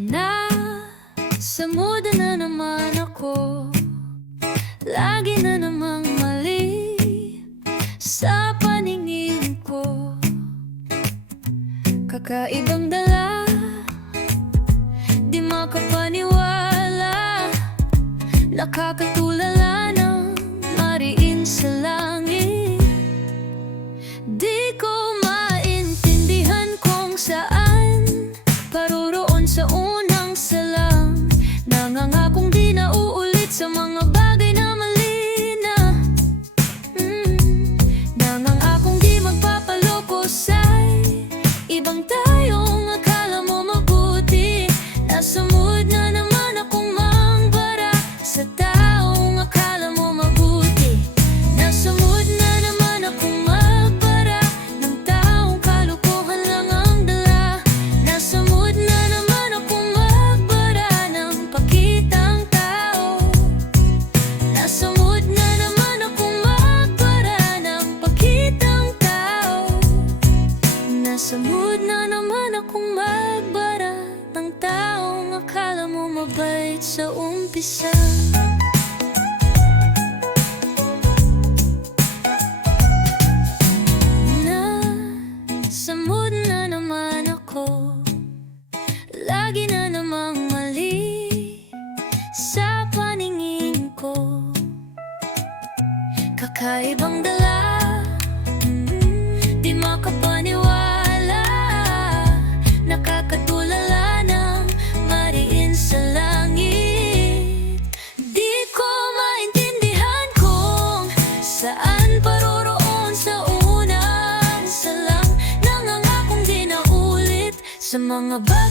Nasa mood na naman ako, lagi na namang mali sa paningin ko. Kakaibang dala, di makapaniwala, nakakatulala ng mariin sa langit. Di ko maintindihan kung saan paroroon sa unang salang. Nangangakong di na uulit sa mga bagay na mali na. Nangangakong di magpapaloko sa'y ibang tayong akala mo mabuti. Nasa mood na naman akong mangbara sa taong akala mo mabuti. Nasa mood na naman akong magbara ng taong kalokohan lang ang dala. Nasa mood na naman akong magbara ng pakitang tao. Nasa mood na naman akong magbara ng pakitang tao. Nasa mood na naman akong magbara ng taong akala mo mabait sa umpisa. Nasa mood na naman ako, lagi na namang mali sa paningin ko. Kakaibang dala, di makapaniwala, nakakatulala ng mariin sa langit. Di ko maintindihan kung saan paroroon sa unang salang. Nangangakong di na ulit sa mga bagay